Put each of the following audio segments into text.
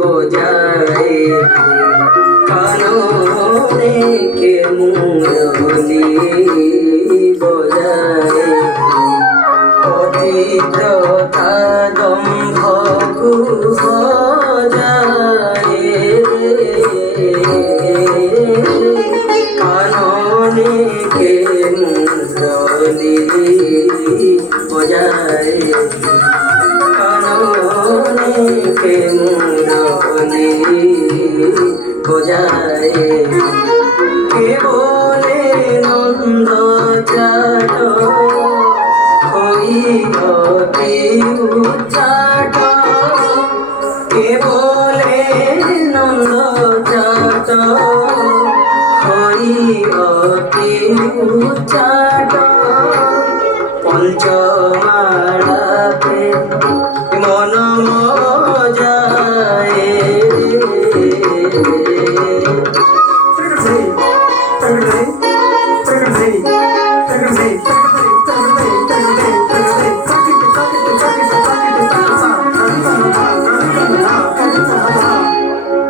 বজায় কাননে কে মুরলি বজায় পতিব্রতা দম্ভ বজায় কাননে কে মুরলি বজায় কাননে কে মুরলি বজায় কে বলে নন্দ চাট অতি উচ্চাট কে বলে নন্দ চাট অতি উচ্চাট পঞ্চমালাতে মন মজায়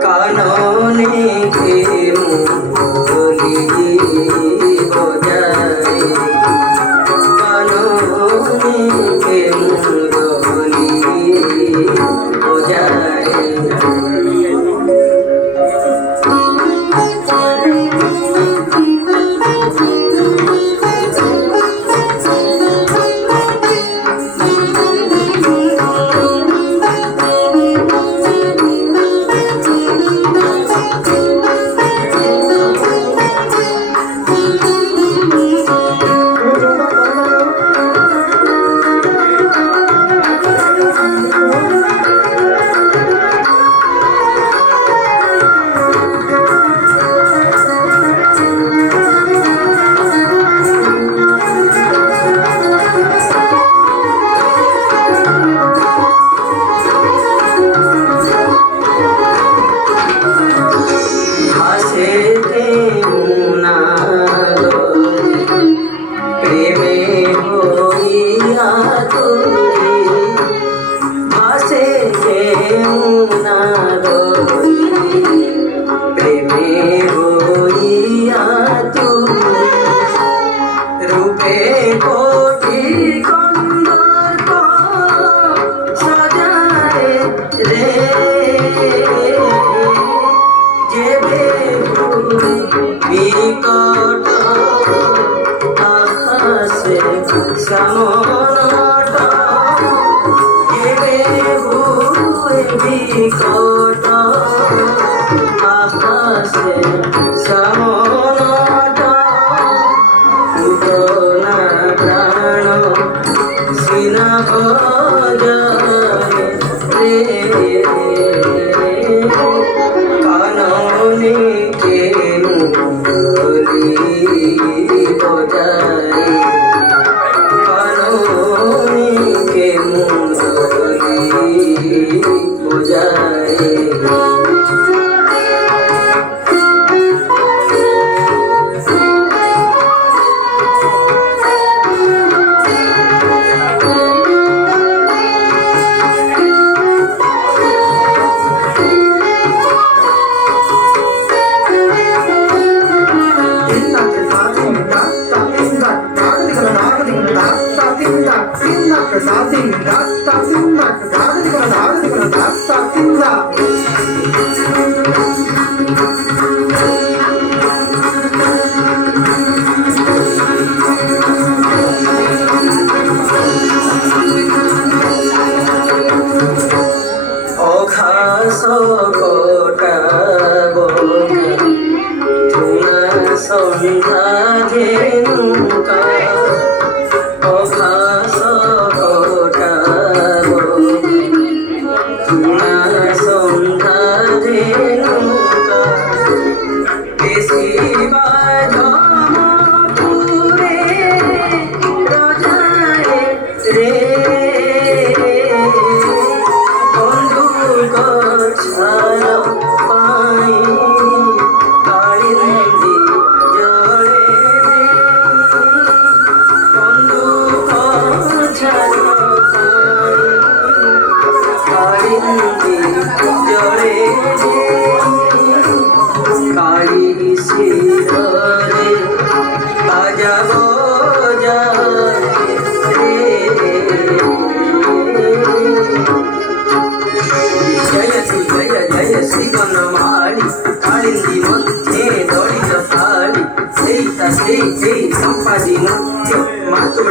কাননে কে মুরলি বজায় কাননে কে মুরলি বজায় সমনট বিকট আকাশে সমনট উদনা প্রাণ সিনা বজায় রে কাননে কে মুরলি বজায় সন্ধ্যা ধেনুকা অভাস ঘটাব সন্ধ্যা ধেনুকা দেশিবা জমপুরে রজায় রে বন্ধু গছার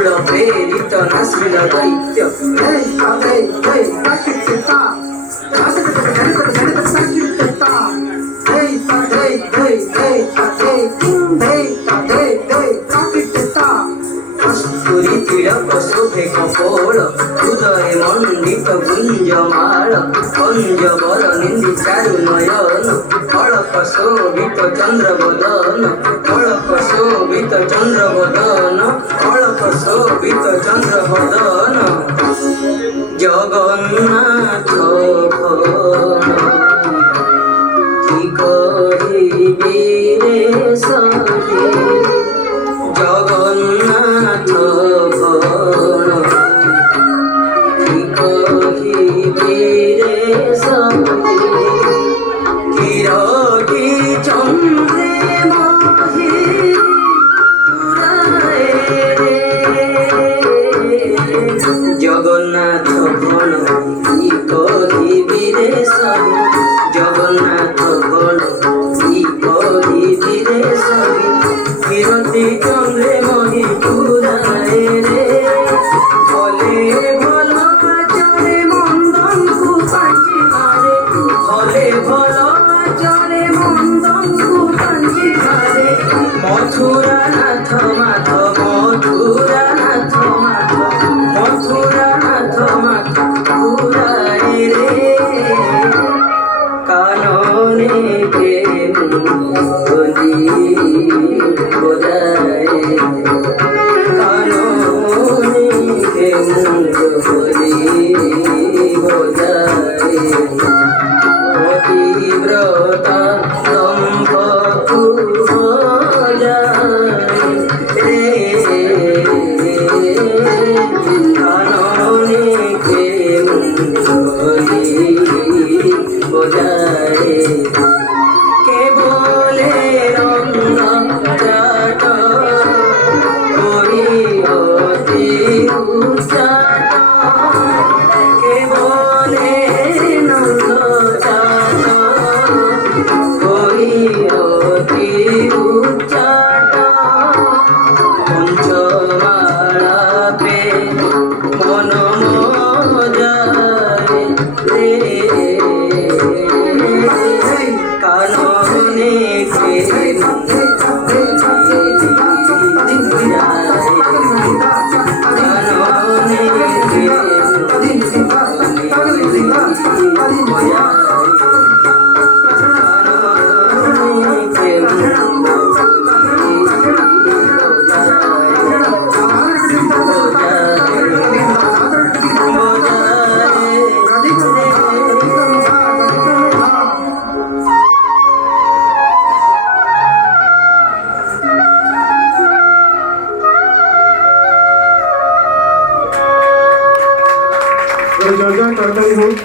মূল প্রেরিত নাসিল দৈত্য কস্তুরী তিলক শোভে কপোল হৃদয়ে মণ্ডিত গুঞ্জমাল কঞ্জবর নিন্দি চারু নয়ন কলক শোভিত চন্দ্রবদন কলক শোভিত চন্দ্রবদন কলক শোভিত চন্দ্রবদন জগন্নাথ কি কহিবি রে সখী জগন্নাথ কি কহিবি রে সখী কিরকি চন্দ্রে মহি পুরায়ে রে জগন্নাথ গণ কি কহিবি রে সখী জগন্নাথ গণ কি কহিবি রে সখী কিরতি চন্দ্রে মহি পুরায়ে রে ফলে ভল আচরে মন্দনকু পাঞ্চি মারে ফলে ভল আচরে মন্দনকু পাঞ্চি মারে মথুরা নাথ মাথ মথুরা নাথ মাথ মথুরা নাথ মাথ পুরায়ে রে কাননে কে মুঙ্গলি বজায় কাননে কে মুঙ্গলি বজায় পতিব্রতা দম্পতু বজায় রে কাননে কে মুঙ্গলি বজায় কে বলে রঙ্গ জাত করি অতি উচ্চাট কে বলে নন্দ জাত করি অতি উচ্চাট পঞ্চমালা পে মন মজায় রে কাননে কে জয় জয় করতালি হোক।